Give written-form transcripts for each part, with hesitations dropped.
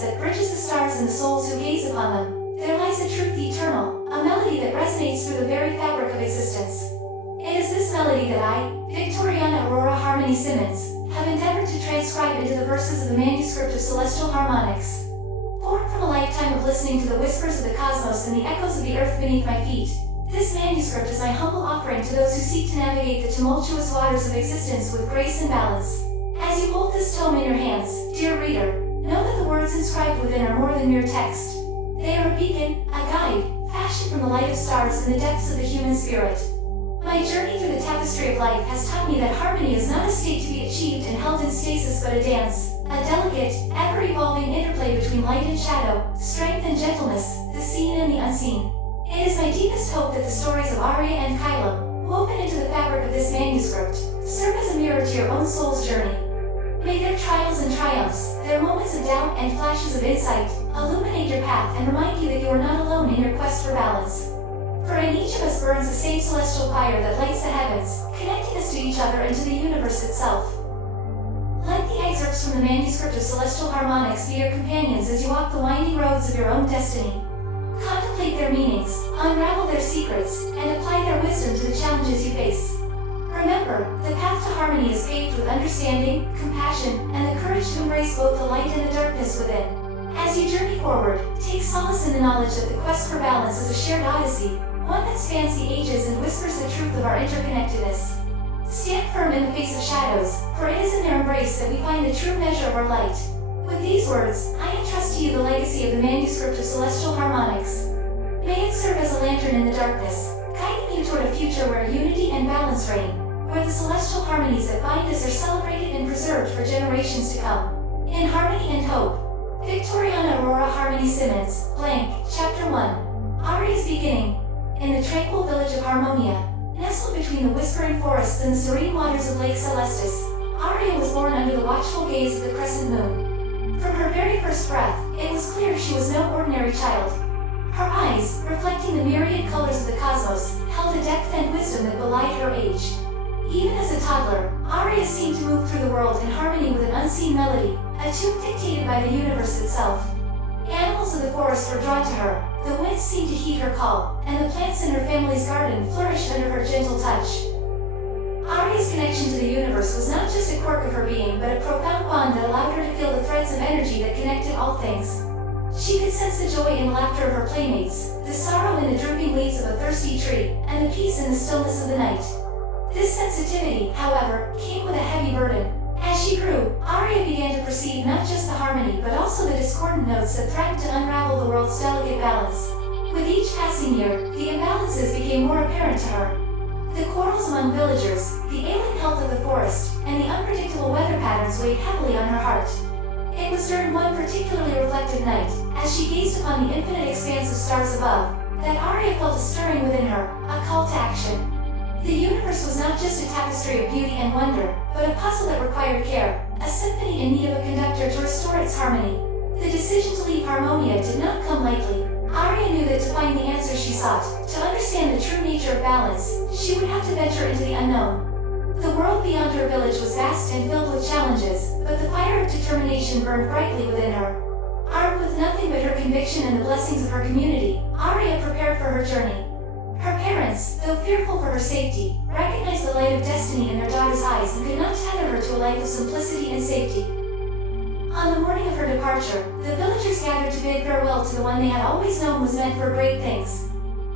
lights that bridges the stars and the souls who gaze upon them, there lies a truth eternal, a melody that resonates through the very fabric of existence. It is this melody that I, Victoriana Aurora Harmony Simmons, have endeavored to transcribe into the verses of the Manuscript of Celestial Harmonics. Born from a lifetime of listening to the whispers of the cosmos and the echoes of the earth beneath my feet, this manuscript is my humble offering to those who seek to navigate the tumultuous waters of existence with grace and balance. As you hold this tome in your hands, dear reader, know that the words inscribed within are more than mere text. They are a beacon, a guide, fashioned from the light of stars in the depths of the human spirit. My journey through the tapestry of life has taught me that harmony is not a state to be achieved and held in stasis but a dance, a delicate, ever-evolving interplay between light and shadow, strength and gentleness, the seen and the unseen. It is my deepest hope that the stories of Aria and Caelum, woven into the fabric of this manuscript, serve as a mirror to your own soul's journey. May their trials and triumphs, their moments of doubt and flashes of insight, illuminate your path and remind you that you are not alone in your quest for balance. For in each of us burns the same celestial fire that lights the heavens, connecting us to each other and to the universe itself. Let the excerpts from the Manuscript of Celestial Harmonics be your companions as you walk the winding roads of your own destiny. Contemplate their meanings, unravel their secrets, and apply their wisdom to the challenges you face. Remember, the path to harmony is paved with understanding, compassion, and the courage to embrace both the light and the darkness within. As you journey forward, take solace in the knowledge that the quest for balance is a shared odyssey, one that spans the ages and whispers the truth of our interconnectedness. Stand firm in the face of shadows, for it is in their embrace that we find the true measure of our light. With these words, I entrust to you the legacy of the Manuscript of Celestial Harmonics. May it serve as a lantern in the darkness, guiding you toward a future where unity and balance reign, where the celestial harmonies that bind us are celebrated and preserved for generations to come. In harmony and hope, Victoriana Aurora Harmony Simmons, blank, Chapter 1. Aria's beginning. In the tranquil village of Harmonia, nestled between the whispering forests and the serene waters of Lake Celestis, Aria was born under the watchful gaze of the crescent moon. From her very first breath, it was clear she was no ordinary child. Her eyes, reflecting the myriad colors of the cosmos, held a depth and wisdom that belied her age. Even as a toddler, Aria seemed to move through the world in harmony with an unseen melody, a tune dictated by the universe itself. Animals of the forest were drawn to her, the winds seemed to heed her call, and the plants in her family's garden flourished under her gentle touch. Aria's connection to the universe was not just a quirk of her being but a profound bond that allowed her to feel the threads of energy that connected all things. She could sense the joy and laughter of her playmates, the sorrow in the drooping leaves of a thirsty tree, and the peace in the stillness of the night. This sensitivity, however, came with a heavy burden. As she grew, Aria began to perceive not just the harmony but also the discordant notes that threatened to unravel the world's delicate balance. With each passing year, the imbalances became more apparent to her. The quarrels among villagers, the ailing health of the forest, and the unpredictable weather patterns weighed heavily on her heart. It was during one particularly reflective night, as she gazed upon the infinite expanse of stars above, that Aria felt a stirring within her, a call to action. The universe was not just a tapestry of beauty and wonder, but a puzzle that required care, a symphony in need of a conductor to restore its harmony. The decision to leave Harmonia did not come lightly. Aria knew that to find the answer she sought, to understand the true nature of balance, she would have to venture into the unknown. The world beyond her village was vast and filled with challenges, but the fire of determination burned brightly within her. Armed with nothing but her conviction and the blessings of her community, Aria prepared for her journey. Her parents, though fearful for her safety, recognized the light of destiny in their daughter's eyes and could not tether her to a life of simplicity and safety. On the morning of her departure, the villagers gathered to bid farewell to the one they had always known was meant for great things.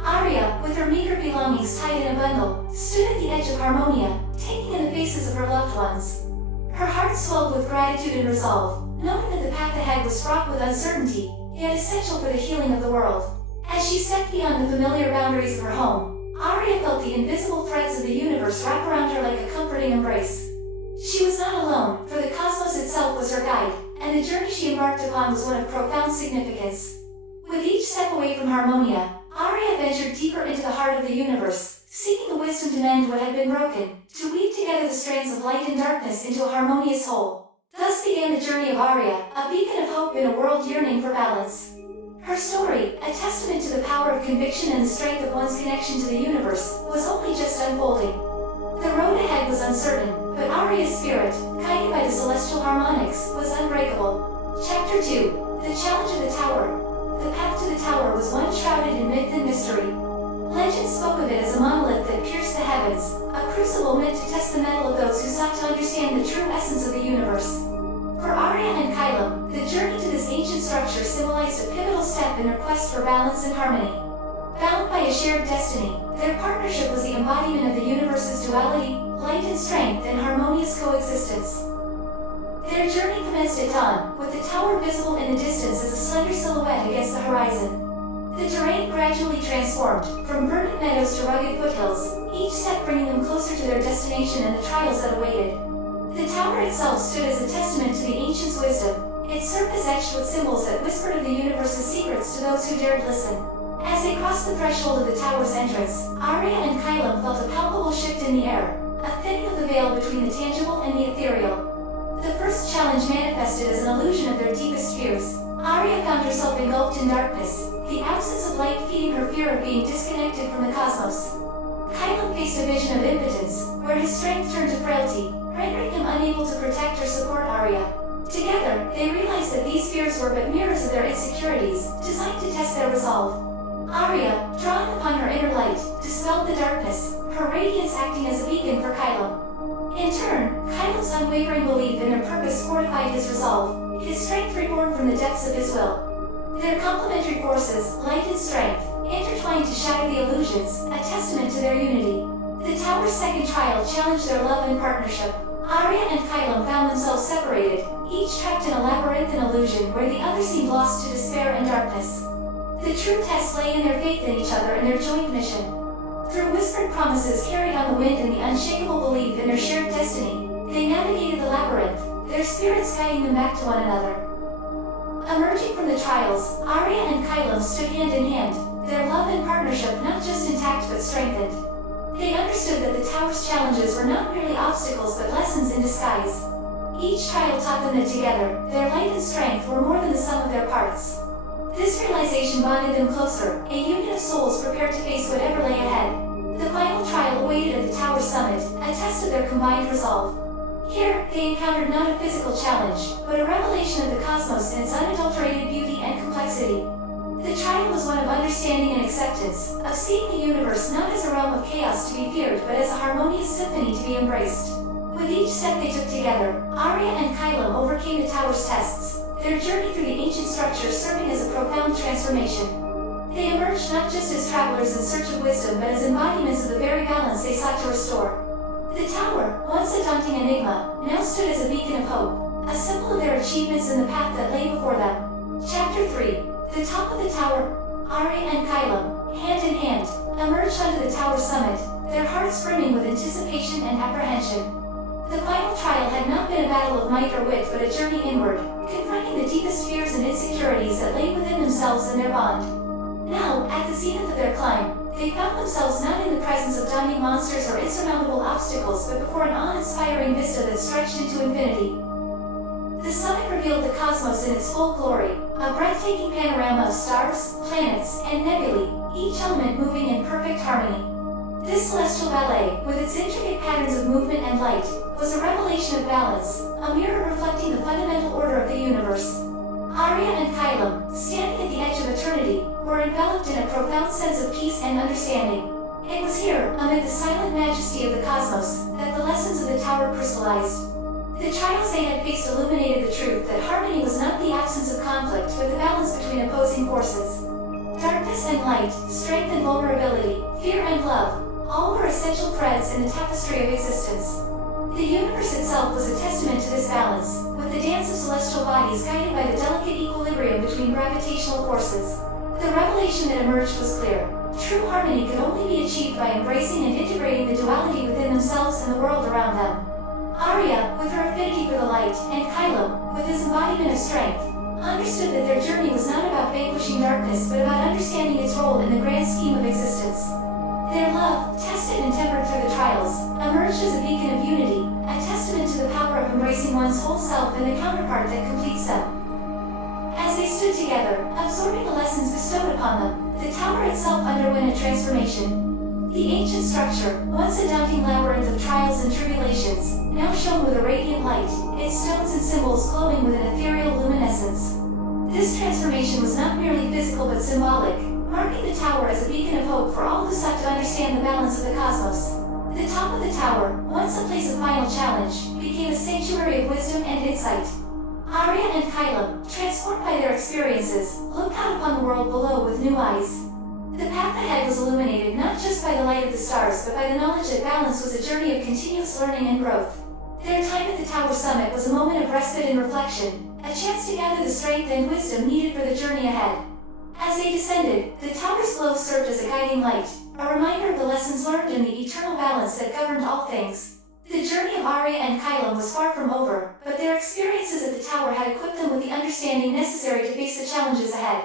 Aria, with her meager belongings tied in a bundle, stood at the edge of Harmonia, taking in the faces of her loved ones. Her heart swelled with gratitude and resolve, knowing that the path ahead was fraught with uncertainty, yet essential for the healing of the world. As she stepped beyond the familiar boundaries of her home, Aria felt the invisible threads of the universe wrap around her like a comforting embrace. She was not alone, for the cosmos itself was her guide, and the journey she embarked upon was one of profound significance. With each step away from Harmonia, Aria ventured deeper into the heart of the universe, seeking the wisdom to mend what had been broken, to weave together the strands of light and darkness into a harmonious whole. Thus began the journey of Aria, a beacon of hope in a world yearning for balance. Her story, a testament to the power of conviction and the strength of one's connection to the universe, was only just unfolding. The road ahead was uncertain, but Aria's spirit, guided by the celestial harmonics, was unbreakable. Chapter 2. The challenge of the tower. The path to the tower was one shrouded in myth and mystery. Legend spoke of it as a monolith that pierced the heavens, a crucible meant to test the mettle of those who sought to understand the true essence of the universe. For Aria and Caelum, the journey to this ancient structure symbolized a pivotal step in their quest for balance and harmony. Bound by a shared destiny, their partnership was the embodiment of the universe's duality, light and strength, and harmonious coexistence. Their journey commenced at dawn, with the tower visible in the distance as a slender silhouette against the horizon. The terrain gradually transformed, from verdant meadows to rugged foothills, each step bringing them closer to their destination and the trials that awaited. The tower itself stood as a testament to the ancients' wisdom, its surface etched with symbols that whispered of the universe's secrets to those who dared listen. As they crossed the threshold of the tower's entrance, Aria and Caelum felt a palpable shift in the air, a thinning of the veil between the tangible and the ethereal. The first challenge manifested as an illusion of their deepest fears. Aria found herself engulfed in darkness, the absence of light feeding her fear of being disconnected from the cosmos. Caelum faced a vision of impotence, where his strength turned to frailty, rendering him unable to protect or support Aria. Together, they realized that these fears were but mirrors of their insecurities, designed to test their resolve. Aria, drawing upon her inner light, dispelled the darkness, her radiance acting as a beacon for Caelum. In turn, Caelum's unwavering belief in her purpose fortified his resolve, his strength reborn from the depths of his will. Their complementary forces, light and strength, intertwined to shatter the illusions, a testament to their unity. The tower's second trial challenged their love and partnership. Aria and Caelum found themselves separated, each trapped in a labyrinthine illusion where the other seemed lost to despair and darkness. The true test lay in their faith in each other and their joint mission. Through whispered promises carried on the wind and the unshakable belief in their shared destiny, they navigated the labyrinth, their spirits guiding them back to one another. Emerging from the trials, Aria and Caelum stood hand in hand, their love and partnership not just intact but strengthened. They understood that the tower's challenges were not merely obstacles but lessons in disguise. Each trial taught them that together, their light and strength were more than the sum of their parts. This realization bonded them closer, a union of souls prepared to face whatever lay ahead. The final trial awaited at the tower's summit, a test of their combined resolve. Here, they encountered not a physical challenge, but a revelation of the cosmos in its unadulterated beauty and complexity. The trial was one of understanding and acceptance, of seeing the universe not as a realm of chaos to be feared but as a harmonious symphony to be embraced. With each step they took together, Aria and Caelum overcame the tower's tests, their journey through the ancient structure serving as a profound transformation. They emerged not just as travelers in search of wisdom but as embodiments of the very balance they sought to restore. The tower, once a daunting enigma, now stood as a beacon of hope, a symbol of their achievements and the path that lay before them. Chapter 3. The top of the tower. Aria and Caelum, hand in hand, emerged onto the tower's summit, their hearts brimming with anticipation and apprehension. The final trial had not been a battle of might or wit but a journey inward, confronting the deepest fears and insecurities that lay within themselves and their bond. Now, at the zenith of their climb, they found themselves not in the presence of daunting monsters or insurmountable obstacles but before an awe-inspiring vista that stretched into infinity. The summit revealed the cosmos in its full glory, a breathtaking panorama of stars, planets, and nebulae, each element moving in perfect harmony. This celestial ballet, with its intricate patterns of movement and light, was a revelation of balance, a mirror reflecting the fundamental order of the universe. Aria and Caelum, standing at the edge of eternity, were enveloped in a profound sense of peace and understanding. It was here, amid the silent majesty of the cosmos, that the lessons of the tower crystallized. The trials they had faced illuminated the truth that harmony was not the absence of conflict but the balance between opposing forces. Darkness and light, strength and vulnerability, fear and love, all were essential threads in the tapestry of existence. The universe itself was a testament to this balance, with the dance of celestial bodies guided by the delicate equilibrium between gravitational forces. The revelation that emerged was clear. True harmony could only be achieved by embracing and integrating the duality within themselves and the world around them. Aria, with her affinity for the light, and Caelum, with his embodiment of strength, understood that their journey was not about vanquishing darkness but about understanding its role in the grand scheme of existence. Their love, tested and tempered through the trials, emerged as a beacon of unity, a testament to the power of embracing one's whole self and the counterpart that completes them. As they stood together, absorbing the lessons bestowed upon them, the tower itself underwent a transformation. The ancient structure, once a daunting labyrinth of trials and tribulations, now shone with a radiant light, its stones and symbols glowing with an ethereal luminescence. This transformation was not merely physical but symbolic, marking the tower as a beacon of hope for all who sought to understand the balance of the cosmos. The top of the tower, once a place of final challenge, became a sanctuary of wisdom and insight. Aria and Caelum, transformed by their experiences, looked out upon the world below with new eyes. The path ahead was illuminated not just by the light of the stars but by the knowledge that balance was a journey of continuous learning and growth. Their time at the tower summit was a moment of respite and reflection, a chance to gather the strength and wisdom needed for the journey ahead. As they descended, the tower's glow served as a guiding light, a reminder of the lessons learned and the eternal balance that governed all things. The journey of Aria and Caelum was far from over, but their experiences at the tower had equipped them with the understanding necessary to face the challenges ahead.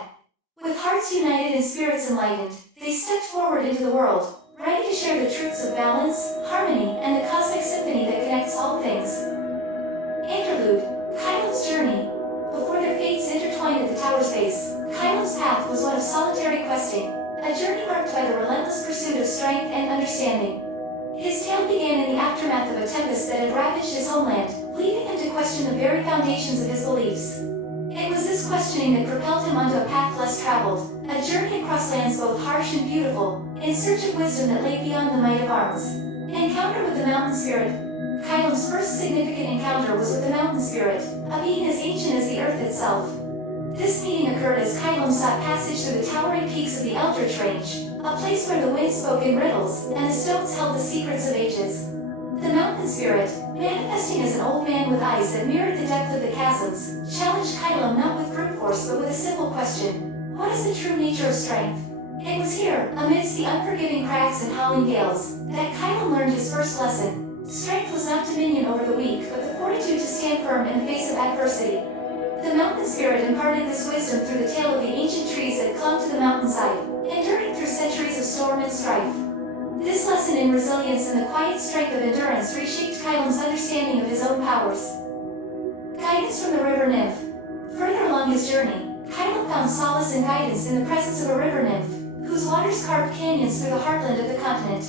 With hearts united and spirits enlightened, they stepped forward into the world, ready to share the truths of balance, harmony, and the cosmic symphony that connects all things. Interlude: Caelum's journey. Before their fates intertwined at the tower's base, Caelum's path was one of solitary questing, a journey marked by the relentless pursuit of strength and understanding. His tale began in the aftermath of a tempest that had ravaged his homeland, leading him to question the very foundations of his beliefs. It was this questioning that propelled him onto a path less traveled, a journey across lands both harsh and beautiful, in search of wisdom that lay beyond the might of arms. Encounter with the Mountain Spirit. Caelum's first significant encounter was with the Mountain Spirit, a being as ancient as the earth itself. This meeting occurred as Caelum sought passage through the towering peaks of the Eldritch Range, a place where the wind spoke in riddles, and the stones held the secrets of ages. The Mountain Spirit, manifesting as an old man with eyes that mirrored the depth of the chasms, challenged Caelum not with brute force but with a simple question: what is the true nature of strength? It was here, amidst the unforgiving crags and howling gales, that Caelum learned his first lesson. Strength was not dominion over the weak, but the fortitude to stand firm in the face of adversity. The Mountain Spirit imparted this wisdom through the tale of the ancient trees that clung to the mountainside, enduring through centuries of storm and strife. This lesson in resilience and the quiet strength of endurance reshaped Caelum's understanding of his own powers. Guidance from the river nymph. Further along his journey, Caelum found solace and guidance in the presence of a river nymph, whose waters carved canyons through the heartland of the continent.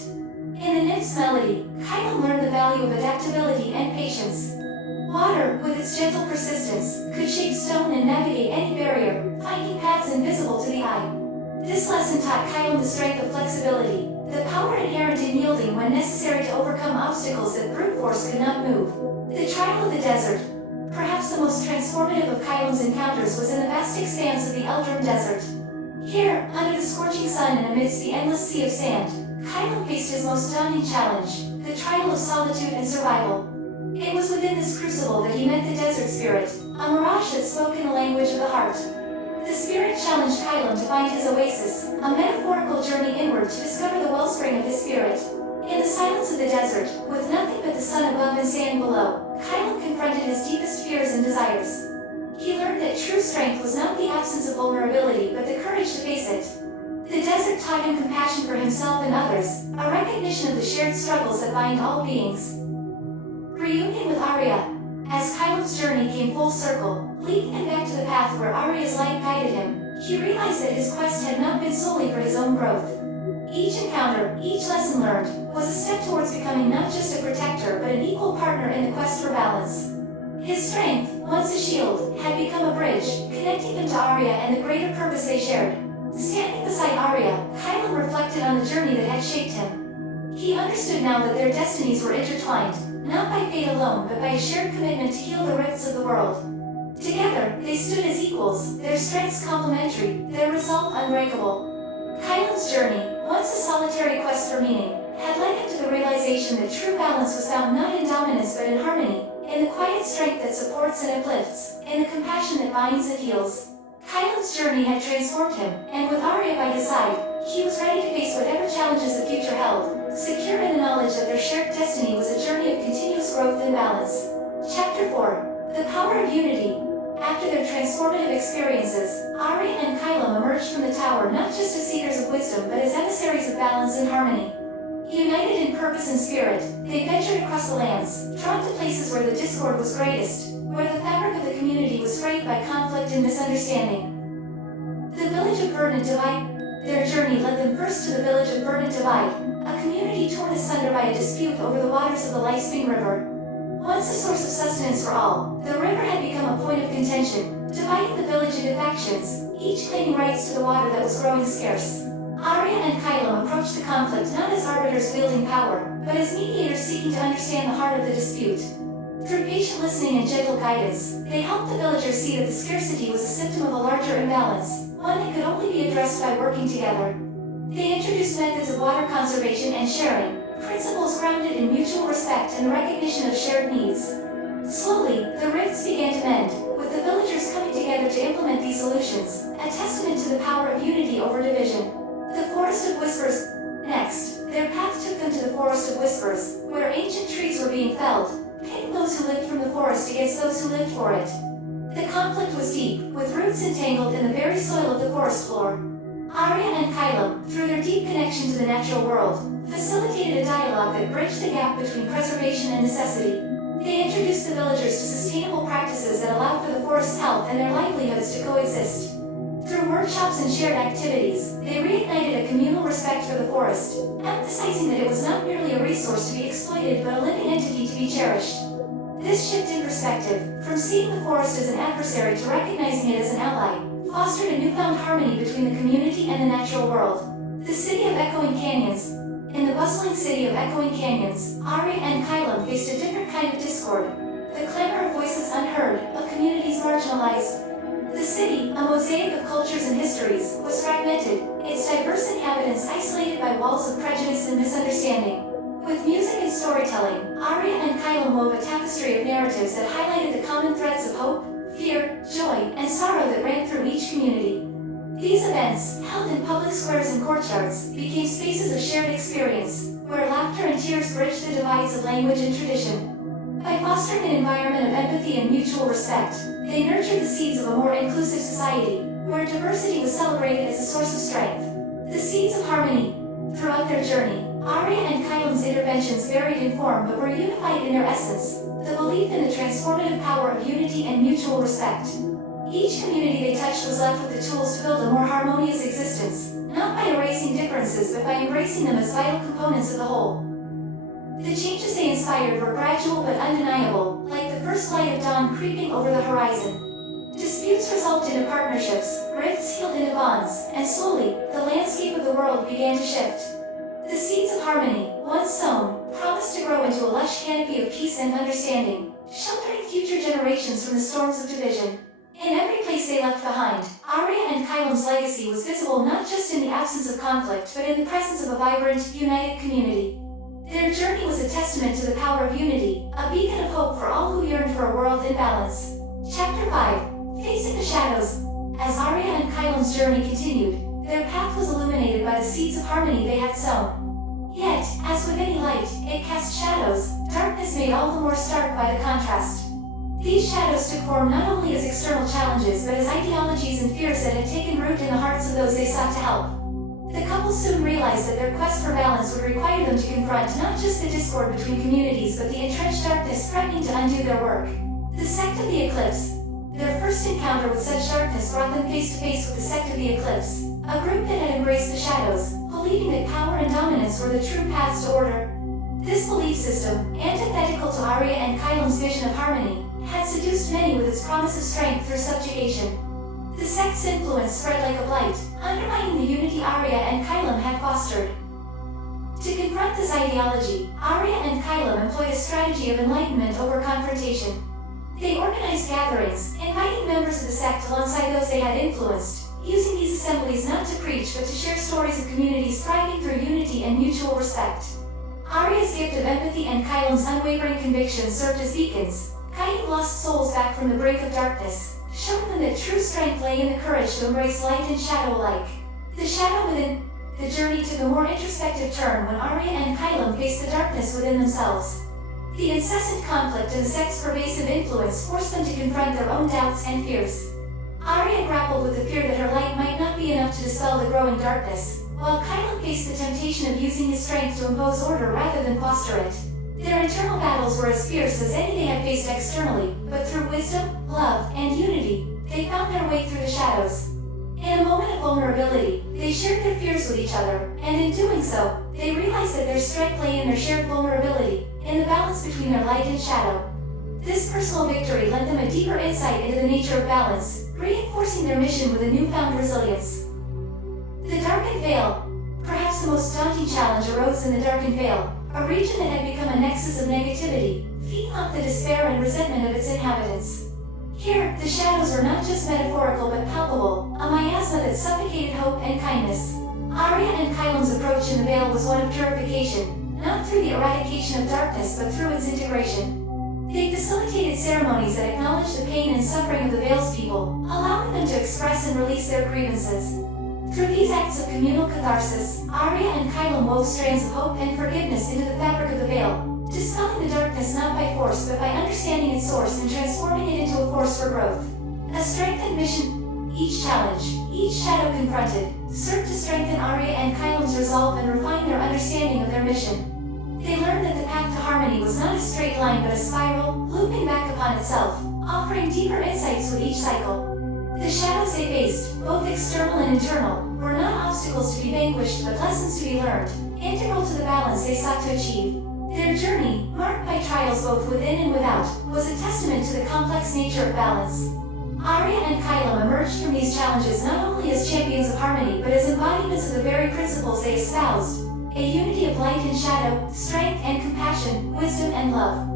In the nymph's melody, Caelum learned the value of adaptability and patience. Water, with its gentle persistence, could shape stone and navigate any barrier, finding paths invisible to the eye. This lesson taught Caelum the strength of flexibility, the power inherent in yielding when necessary to overcome obstacles that brute force could not move. The trial of the desert. Perhaps the most transformative of Caelum's encounters was in the vast expanse of the Eldrim Desert. Here, under the scorching sun and amidst the endless sea of sand, Caelum faced his most daunting challenge, the trial of solitude and survival. It was within this crucible that he met the desert spirit, a mirage that spoke in the language of the heart. The spirit challenged Caelum to find his oasis, a metaphorical journey inward to discover the wellspring of his spirit. In the silence of the desert, with nothing but the sun above and sand below, Caelum confronted his deepest fears and desires. He learned that true strength was not the absence of vulnerability but the courage to face it. The desert taught him compassion for himself and others, a recognition of the shared struggles that bind all beings. Reunion with Aria. As Caelum's journey came full circle, leading him back to the path where Aria's light guided him, he realized that his quest had not been solely for his own growth. Each encounter, each lesson learned, was a step towards becoming not just a protector but an equal partner in the quest for balance. His strength, once a shield, had become a bridge, connecting him to Aria and the greater purpose they shared. Standing beside Aria, Caelum reflected on the journey that had shaped him. He understood now that their destinies were intertwined, not by fate alone but by a shared commitment to heal the rifts of the world. Together, they stood as equals, their strengths complementary, their resolve unbreakable. Caelum's journey, once a solitary quest for meaning, had led him to the realization that true balance was found not in dominance but in harmony, in the quiet strength that supports and uplifts, in the compassion that binds and heals. Caelum's journey had transformed him, and with Aria by his side, he was ready to face whatever challenges the future held, secure in the knowledge that their shared destiny was a journey of continuous growth and balance. Chapter 4. The Power of Unity. After their transformative experiences, Aria and Caelum emerged from the tower not just as seekers of wisdom but as emissaries of balance and harmony. United in purpose and spirit, they ventured across the lands, drawn to places where the discord was greatest, where the fabric of the community was frayed by conflict and misunderstanding. The village of Verdant Divide. Their journey led them first to the village of Verdant Divide, a community torn asunder by a dispute over the waters of the Lysping River. Once a source of sustenance for all, the river had become a point of contention, dividing the village into factions, each claiming rights to the water that was growing scarce. Aria and Caelum approached the conflict not as arbiters wielding power, but as mediators seeking to understand the heart of the dispute. Through patient listening and gentle guidance, they helped the villagers see that the scarcity was a symptom of a larger imbalance, one that could only be addressed by working together. They introduced methods of water conservation and sharing, principles grounded in mutual respect and the recognition of shared needs. Slowly, the rifts began to mend, with the villagers coming together to implement these solutions, a testament to the power of unity over division. The Forest of Whispers. Next, their path took them to the Forest of Whispers, where ancient trees were being felled, pitting those who lived from the forest against those who lived for it. The conflict was deep, with roots entangled in the very soil of the forest floor. Aria and Caelum, through their deep connection to the natural world, facilitated a dialogue that bridged the gap between preservation and necessity. They introduced the villagers to sustainable practices that allowed for the forest's health and their livelihoods to coexist. Through workshops and shared activities, they reignited a communal respect for the forest, emphasizing that it was not merely a resource to be exploited but a living entity to be cherished. This shift in perspective, from seeing the forest as an adversary to recognizing it as an ally, fostered a newfound harmony between the community and the natural world. The city of echoing canyons. In the bustling city of echoing canyons, Aria and Caelum faced a different kind of discord. The clamor of voices unheard, of communities marginalized. The city, a mosaic of cultures and histories, was fragmented, its diverse inhabitants isolated by walls of prejudice and misunderstanding. With music and storytelling, Aria and Caelum wove a tapestry of narratives that highlighted the common threads of hope, fear, joy, and sorrow that ran through each community. These events, held in public squares and courtyards, became spaces of shared experience, where laughter and tears bridged the divides of language and tradition. By fostering an environment of empathy and mutual respect, they nurtured the seeds of a more inclusive society, where diversity was celebrated as a source of strength. The seeds of harmony. Throughout their journey, Aria and Caelum's interventions varied in form but were unified in their essence, the belief in the transformative power of unity and mutual respect. Each community they touched was left with the tools to build a more harmonious existence, not by erasing differences but by embracing them as vital components of the whole. The changes they inspired were gradual but undeniable, like the first light of dawn creeping over the horizon. Disputes resulted into partnerships, rifts healed into bonds, and slowly, the landscape of the world began to shift. The seeds of harmony, once sown, promised to grow into a lush canopy of peace and understanding, sheltering future generations from the storms of division. In every place they left behind, Aria and Caelum's legacy was visible not just in the absence of conflict but in the presence of a vibrant, united community. Their journey was a testament to the power of unity, a beacon of hope for all who yearned for a world in balance. Chapter 5. Facing the Shadows. As Aria and Caelum's journey continued, their path was illuminated by the seeds of harmony they had sown. Yet, as with any light, it cast shadows, darkness made all the more stark by the contrast. These shadows took form not only as external challenges but as ideologies and fears that had taken root in the hearts of those they sought to help. The couple soon realized that their quest for balance would require them to confront not just the discord between communities but the entrenched darkness threatening to undo their work. The Sect of the Eclipse. Their first encounter with such darkness brought them face to face with the Sect of the Eclipse, a group that had embraced the shadows, believing that power and dominance were the true paths to order. This belief system, antithetical to Aria and Caelum's vision of harmony, had seduced many with its promise of strength through subjugation. The sect's influence spread like a blight, undermining the unity Aria and Caelum had fostered. To confront this ideology, Aria and Caelum employed a strategy of enlightenment over confrontation. They organized gatherings, inviting members of the sect alongside those they had influenced, using these assemblies not to preach but to share stories of communities thriving through unity and mutual respect. Aria's gift of empathy and Caelum's unwavering conviction served as beacons, guiding lost souls back from the brink of darkness, showing them that true strength lay in the courage to embrace light and shadow alike. The shadow within. The journey took a more introspective turn when Aria and Caelum faced the darkness within themselves. The incessant conflict and the sect's pervasive influence forced them to confront their own doubts and fears. Aria grappled with the fear that her light might not be enough to dispel the growing darkness, while Caelum faced the temptation of using his strength to impose order rather than foster it. Their internal battles were as fierce as any they had faced externally, but through wisdom, love, and unity, they found their way through the shadows. In a moment of vulnerability, they shared their fears with each other, and in doing so, they realized that their strength lay in their shared vulnerability, in the balance between their light and shadow. This personal victory lent them a deeper insight into the nature of balance, reinforcing their mission with a newfound resilience. The Darkened Vale. Perhaps the most daunting challenge arose in the Darkened Vale, a region that had become a nexus of negativity, feeding off the despair and resentment of its inhabitants. Here, the shadows were not just metaphorical but palpable, a miasma that suffocated hope and kindness. Aria and Caelum's approach in the Vale was one of purification, not through the eradication of darkness but through its integration. They facilitated ceremonies that acknowledged the pain and suffering of the Vale's people, allowing them to express and release their grievances. Through these acts of communal catharsis, Aria and Caelum wove strands of hope and forgiveness into the fabric of the Vale, dispelling the darkness not by force but by understanding its source and transforming it into a force for growth. A strengthened mission. Each challenge, each shadow confronted, served to strengthen Aria and Caelum's resolve and refine their understanding of their mission. They learned that the path to harmony was not a straight line but a spiral, looping back upon itself, offering deeper insights with each cycle. The shadows they faced, both external and internal, were not obstacles to be vanquished but lessons to be learned, integral to the balance they sought to achieve. Their journey, marked by trials both within and without, was a testament to the complex nature of balance. Aria and Caelum emerged from these challenges not only as champions of harmony but as embodiments of the very principles they espoused, a unity of light and shadow, strength and compassion, wisdom and love.